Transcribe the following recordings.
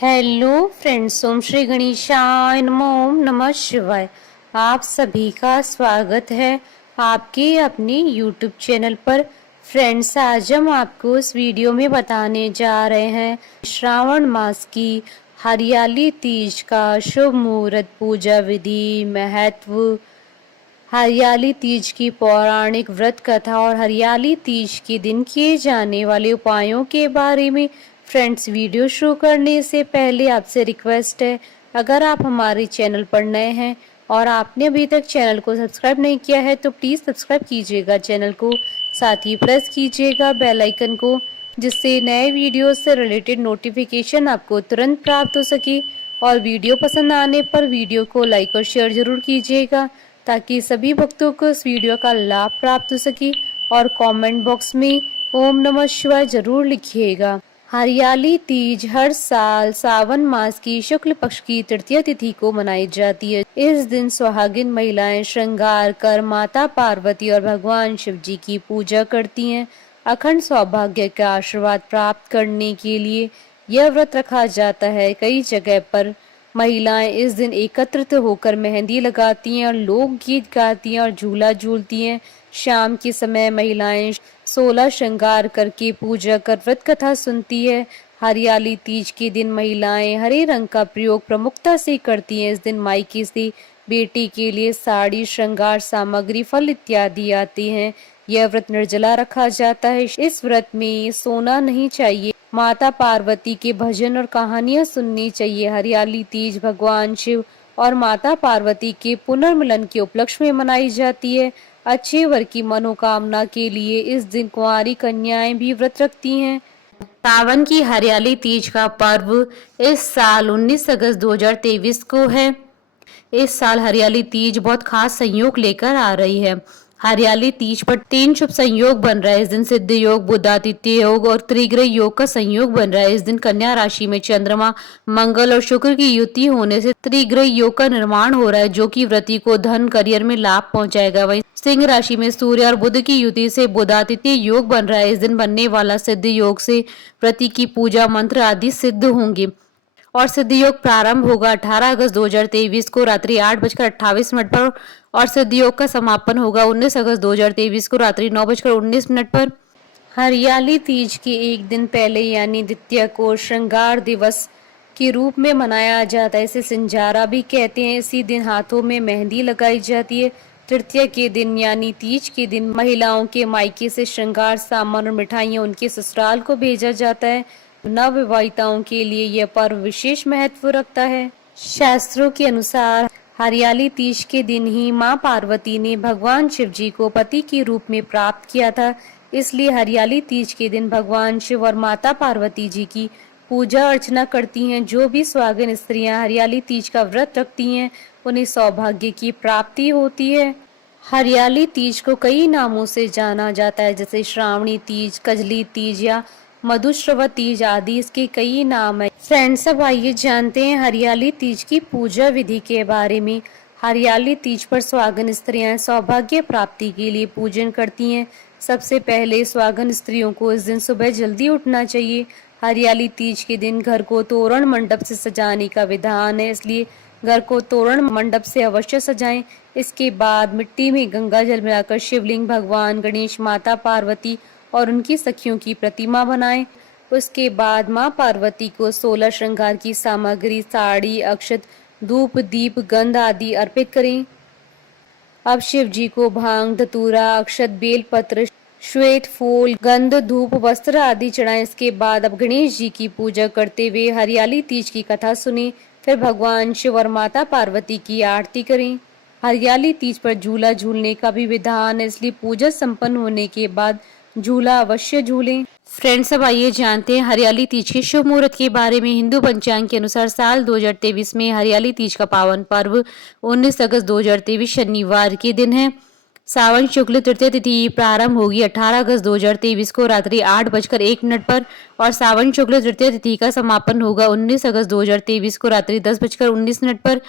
Hello friends, ओम श्री गणेशाय नमः। ओम नमः शिवाय। आप सभी का स्वागत है आपके अपने यूट्यूब चैनल पर। फ्रेंड्स, आज हम आपको इस वीडियो में बताने जा रहे हैं श्रावण मास की हरियाली तीज का शुभ मुहूर्त, पूजा विधि, महत्व, हरियाली तीज की पौराणिक व्रत कथा और हरियाली तीज के दिन किए जाने वाले उपायों के बारे में। फ्रेंड्स, वीडियो शुरू करने से पहले आपसे रिक्वेस्ट है, अगर आप हमारे चैनल पर नए हैं और आपने अभी तक चैनल को सब्सक्राइब नहीं किया है तो प्लीज़ सब्सक्राइब कीजिएगा चैनल को, साथ ही प्रेस कीजिएगा बेल आइकन को, जिससे नए वीडियो से रिलेटेड नोटिफिकेशन आपको तुरंत प्राप्त हो सके। और वीडियो पसंद आने पर वीडियो को लाइक और शेयर जरूर कीजिएगा ताकि सभी भक्तों को इस वीडियो का लाभ प्राप्त हो सके। और कमेंट बॉक्स में ओम नमः शिवाय जरूर लिखिएगा। हरियाली तीज हर साल सावन मास की शुक्ल पक्ष की तृतीय तिथि को मनाई जाती है। इस दिन सुहागिन महिलाएं श्रृंगार कर माता पार्वती और भगवान शिव जी की पूजा करती हैं। अखंड सौभाग्य का आशीर्वाद प्राप्त करने के लिए यह व्रत रखा जाता है। कई जगह पर महिलाएं इस दिन एकत्रित होकर मेहंदी लगाती हैं और लोकगीत गाती हैं और झूला झूलती हैं। शाम के समय महिलाएं 16 श्रृंगार करके पूजा कर व्रत कथा सुनती है। हरियाली तीज के दिन महिलाएं हरे रंग का प्रयोग प्रमुखता से करती हैं। इस दिन मायके से बेटी के लिए साड़ी, श्रृंगार सामग्री, फल इत्यादि आते हैं। यह व्रत निर्जला रखा जाता है। इस व्रत में सोना नहीं चाहिए। माता पार्वती के भजन और कहानियां सुननी चाहिए। हरियाली तीज भगवान शिव और माता पार्वती के पुनर्मिलन के उपलक्ष्य में मनाई जाती है। अच्छे वर की मनोकामना के लिए इस दिन कुंवारी कन्याएं भी व्रत रखती हैं। सावन की हरियाली तीज का पर्व इस साल 19 अगस्त 2023 को है। इस साल हरियाली तीज बहुत खास संयोग लेकर आ रही है। हरियाली तीज पर 3 शुभ संयोग बन रहा है। इस दिन सिद्ध योग, बुधादित्य योग और त्रिग्रह योग का संयोग बन रहा है। इस दिन कन्या राशि में चंद्रमा, मंगल और शुक्र की युति होने से त्रिग्रह योग का निर्माण हो रहा है, जो कि व्रती को धन, करियर में लाभ पहुंचाएगा। वहीं सिंह राशि में सूर्य और बुध की युति से बुधादित्य योग बन रहा है। इस दिन बनने वाला सिद्ध योग से व्रती की पूजा मंत्र आदि सिद्ध होंगे और सिद्ध योग प्रारंभ होगा 18 अगस्त 2023 को रात्रि 8:28 पर और सिद्ध योग का समापन होगा 19 अगस्त 2023 को रात्रि 9:19 पर। हरियाली तीज के एक दिन पहले यानी द्वितीया को श्रृंगार दिवस के रूप में मनाया जाता है। इसे सिंजारा भी कहते हैं। इसी दिन हाथों में मेहंदी लगाई जाती है। तृतीया के दिन यानी तीज के दिन महिलाओं के मायके से श्रृंगार सामान और मिठाइयां उनके ससुराल को भेजा जाता है। नवविवाहिताओं के लिए यह पर्व विशेष महत्व रखता है। शास्त्रों के अनुसार हरियाली तीज के दिन ही मां पार्वती ने भगवान शिव जी को पति के रूप में प्राप्त किया था। इसलिए हरियाली तीज के दिन भगवान शिव और माता पार्वती जी की पूजा अर्चना करती हैं। जो भी सुहागिन स्त्रियां हरियाली तीज का व्रत रखती हैं उन्हें सौभाग्य की प्राप्ति होती है। हरियाली तीज को कई नामों से जाना जाता है, जैसे श्रावणी तीज, कजली तीज या मधुश्रवा तीज आदि। इसके कई नाम है। फ्रेंड्स, अब आइए जानते हैं हरियाली तीज की पूजा विधि के बारे में। हरियाली तीज पर सुहागन स्त्रियां सौभाग्य प्राप्ति के लिए पूजन करती हैं। सबसे पहले सुहागन स्त्रियों को इस दिन सुबह जल्दी उठना चाहिए। हरियाली तीज के दिन घर को तोरण मंडप से सजाने का विधान है, इसलिए घर को तोरण मंडप से अवश्य सजाएं। इसके बाद मिट्टी में गंगा जल मिलाकर शिवलिंग, भगवान गणेश, माता पार्वती और उनकी सखियों की प्रतिमा बनाएं। उसके बाद मां पार्वती को 16 श्रृंगार की सामग्री, साड़ी, अक्षत, धूप, दीप, गंध आदि अर्पित करें। अब शिव जी को भांग, धतूरा, अक्षत, बेल पत्र, श्वेत फूल, गंध, धूप, वस्त्र आदि चढ़ाएं। इसके बाद अब गणेश जी की पूजा करते हुए हरियाली तीज की कथा सुने। फिर भगवान शिव और माता पार्वती की आरती करें। हरियाली तीज पर झूला झूलने का भी विधान है, इसलिए पूजा संपन्न होने के बाद झूला अवश्य झूलें। फ्रेंड्स, अब आइए जानते हैं हरियाली तीज के शुभ मुहूर्त के बारे में। हिंदू पंचांग के अनुसार साल 2023 में हरियाली तीज का पावन पर्व 19 अगस्त 2023 शनिवार के दिन है। सावन शुक्ल तृतीय तिथि प्रारंभ होगी 18 अगस्त 2023 को रात्रि 8:01 पर और सावन शुक्ल तृतीय तिथि का समापन होगा 19 अगस्त 2023 को रात्रि 10:19 पर।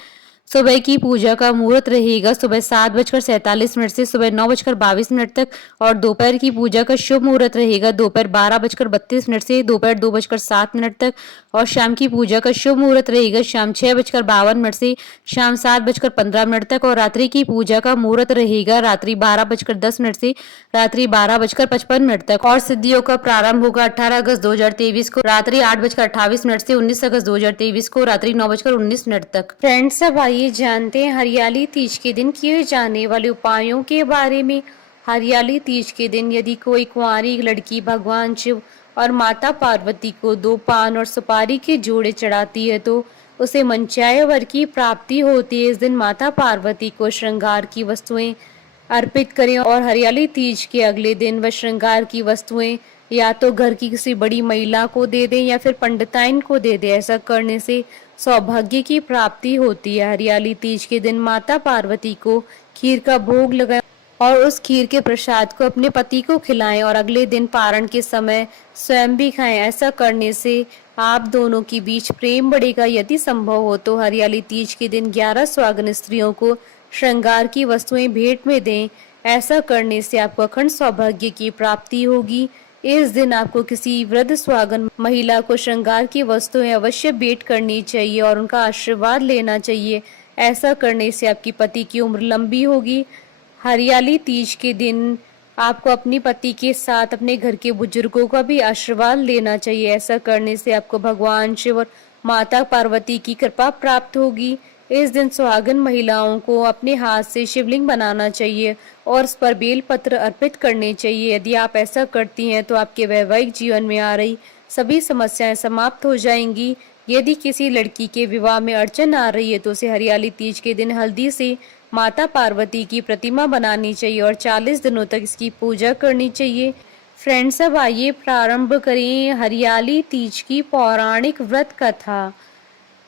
सुबह की पूजा का मुहूर्त रहेगा सुबह 7:47 से सुबह 9:22 तक और दोपहर की पूजा का शुभ मुहूर्त रहेगा दोपहर 12:32 से दोपहर 2:07 तक और शाम की पूजा का शुभ मुहूर्त रहेगा शाम 6:52 से शाम 7:15 तक और रात्रि की पूजा का मुहूर्त रहेगा रात्रि 12:10 से रात्रि 12:55 तक और सिद्धियों का प्रारंभ होगा 18 अगस्त 2023 को रात्रि 8:28 से 19 अगस्त 2023 को रात्रि 9:19 तक। फ्रेंड्स, अब आइए जानते हैं हरियाली तीज के दिन किए जाने वाले उपायों के बारे में। हरियाली तीज के दिन यदि कोई कुंवारी लड़की भगवान शिव और माता पार्वती को 2 पान और सुपारी के जोड़े चढ़ाती है तो उसे मनचाहे वर की प्राप्ति होती है। इस दिन माता पार्वती को श्रृंगार की वस्तुएं अर्पित करें और हरियाली तीज के अगले दिन वह श्रृंगार की वस्तुएं या तो घर की किसी बड़ी महिला को दे दें या फिर पंडिताइन को दे दें। ऐसा करने से सौभाग्य की प्राप्ति होती है। हरियाली तीज के दिन माता पार्वती को खीर का भोग लगाएं और उस खीर के प्रसाद को अपने पति को खिलाएं और अगले दिन पारण के समय स्वयं भी खाएं। ऐसा करने से आप दोनों के बीच प्रेम बढ़ेगा। यदि संभव हो तो हरियाली तीज के दिन 11 सुहागन स्त्रियों को श्रृंगार की वस्तुएं भेंट में दें। ऐसा करने से आपको अखंड सौभाग्य की प्राप्ति होगी। इस दिन आपको किसी वृद्ध सुहागन महिला को श्रृंगार की वस्तुएं अवश्य भेंट करनी चाहिए और उनका आशीर्वाद लेना चाहिए। ऐसा करने से आपकी पति की उम्र लंबी होगी। हरियाली तीज के दिन आपको अपने पति के साथ अपने घर के बुजुर्गों का भी आशीर्वाद लेना चाहिए। ऐसा करने से आपको भगवान शिव और माता पार्वती की कृपा प्राप्त होगी। इस दिन सुहागन महिलाओं को अपने हाथ से शिवलिंग बनाना चाहिए और उस पर बेलपत्र अर्पित करने चाहिए। यदि आप ऐसा करती हैं तो आपके वैवाहिक जीवन में आ रही सभी समस्याएं समाप्त हो जाएंगी। यदि किसी लड़की के विवाह में अड़चन आ रही है तो उसे हरियाली तीज के दिन हल्दी से माता पार्वती की प्रतिमा बनानी चाहिए और 40 दिनों तक इसकी पूजा करनी चाहिए। फ्रेंड्स, अब आइए प्रारंभ करें हरियाली तीज की पौराणिक व्रत कथा।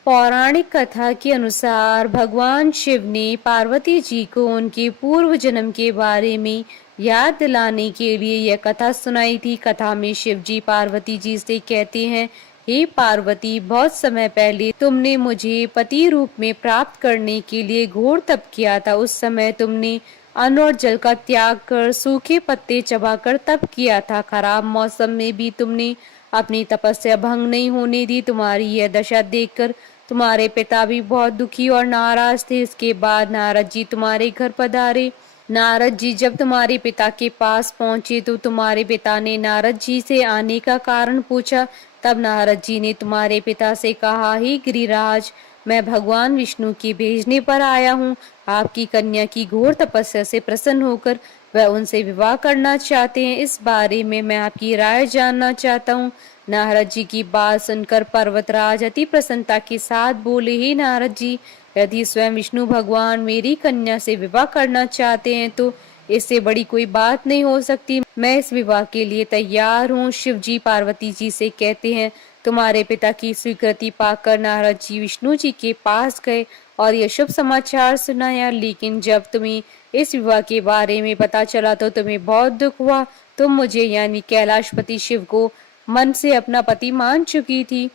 पौराणिक कथा के अनुसार भगवान शिव ने पार्वती जी को उनके पूर्व जन्म के बारे में याद दिलाने के लिए यह कथा सुनाई थी। कथा में शिव जी पार्वती जी से कहते हैं, हे पार्वती, बहुत समय पहले तुमने मुझे पति रूप में प्राप्त करने के लिए घोर तप किया था। उस समय तुमने अन्न और जल का त्याग कर सूखे पत्ते चबाकर तप किया था। खराब मौसम में भी तुमने अपनी तपस्या भंग नहीं होने दी। तुम्हारी यह दशा देखकर तुम्हारे पिता भी बहुत दुखी और नाराज थे। इसके बाद नारद जी तुम्हारे घर पधारे। नारद जी जब तुम्हारे पिता के पास पहुंचे तो तुम्हारे पिता ने नारद जी से आने का कारण पूछा। तब नारद जी ने तुम्हारे पिता से कहा, हे गिरिराज, मैं भगवान विष्णु के भेजने पर आया हूँ। आपकी कन्या की घोर तपस्या से प्रसन्न होकर वह उनसे विवाह करना चाहते हैं। इस बारे में मैं आपकी राय जानना चाहता हूँ। नारद जी की बात सुनकर पर्वतराज अति प्रसन्नता के साथ बोले, हे नारद जी, यदि स्वयं विष्णु भगवान मेरी कन्या से विवाह करना चाहते हैं तो इससे बड़ी कोई बात नहीं हो सकती। मैं इस विवाह के लिए तैयार हूँ। शिव जी पार्वती जी से कहते हैं, तुम्हारे पिता की स्वीकृति पाकर नारद जी विष्णु जी के पास गए और यह शुभ समाचार सुनाया। लेकिन जब तुम्हें इस विवाह के बारे में पता चला तो तुम्हें बहुत दुख हुआ। तुम मुझे यानी कैलाशपति शिव को मन से अपना पति मान चुकी थी।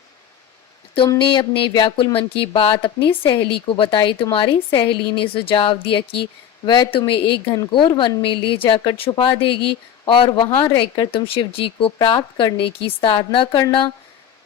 तुमने अपने व्याकुल मन की बात अपनी सहेली को बताई। तुम्हारी सहेली ने सुझाव दिया कि वह तुम्हें एक घनघोर वन में ले जाकर छुपा देगी और वहां रहकर तुम शिव जी को प्राप्त करने की साधना करना।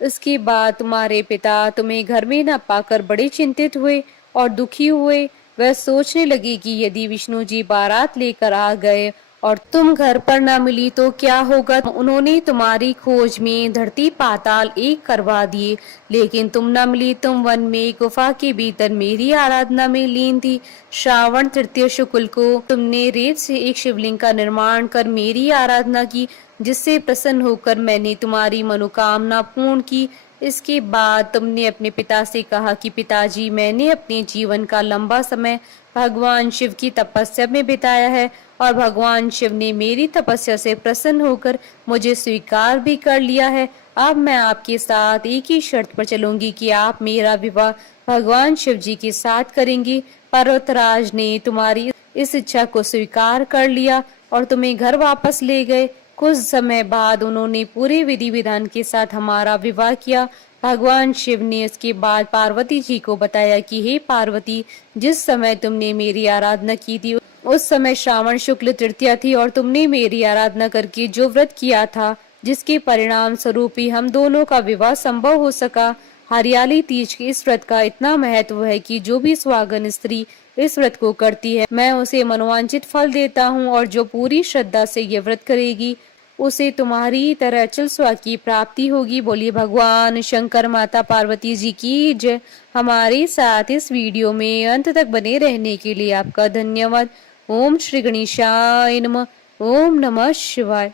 इसके बाद तुम्हारे पिता तुम्हें घर में न पाकर बड़े चिंतित हुए और दुखी हुए। वह सोचने लगे कि यदि विष्णु जी बारात लेकर आ गए और तुम घर पर न मिली तो क्या होगा। उन्होंने तुम्हारी खोज में धरती पाताल एक करवा दिए, लेकिन तुम न मिली। तुम वन में गुफा के भीतर मेरी आराधना में लीन थी। श्रावण तृतीय शुक्ल को तुमने रेत से एक शिवलिंग का निर्माण कर मेरी आराधना की, जिससे प्रसन्न होकर मैंने तुम्हारी मनोकामना पूर्ण की। इसके बाद तुमने अपने पिता से कहा कि पिताजी, मैंने अपने जीवन का लंबा समय भगवान शिव की तपस्या में बिताया है और भगवान शिव ने मेरी तपस्या से प्रसन्न होकर मुझे स्वीकार भी कर लिया है। अब मैं आपके साथ एक ही शर्त पर चलूंगी कि आप मेरा विवाह भगवान शिव जी के साथ करेंगी। पर्वतराज ने तुम्हारी इस इच्छा को स्वीकार कर लिया और तुम्हें घर वापस ले गए। कुछ समय बाद उन्होंने पूरे विधि विधान के साथ हमारा विवाह किया। भगवान शिव ने इसके बाद पार्वती जी को बताया कि हे पार्वती, जिस समय तुमने मेरी आराधना की थी उस समय श्रावण शुक्ल तृतीया थी और तुमने मेरी आराधना करके जो व्रत किया था, जिसके परिणाम स्वरूप ही हम दोनों का विवाह संभव हो सका। हरियाली तीज के इस व्रत का इतना महत्व है कि जो भी सुहागन स्त्री इस व्रत को करती है, मैं उसे मनोवांछित फल देता हूँ और जो पूरी श्रद्धा से ये व्रत करेगी उसे तुम्हारी तरह अचल सुख की प्राप्ति होगी। बोलिए भगवान शंकर, माता पार्वती जी की जय। हमारे साथ इस वीडियो में अंत तक बने रहने के लिए आपका धन्यवाद। ओम श्री गणेशाय नमः। ओम नमः शिवाय।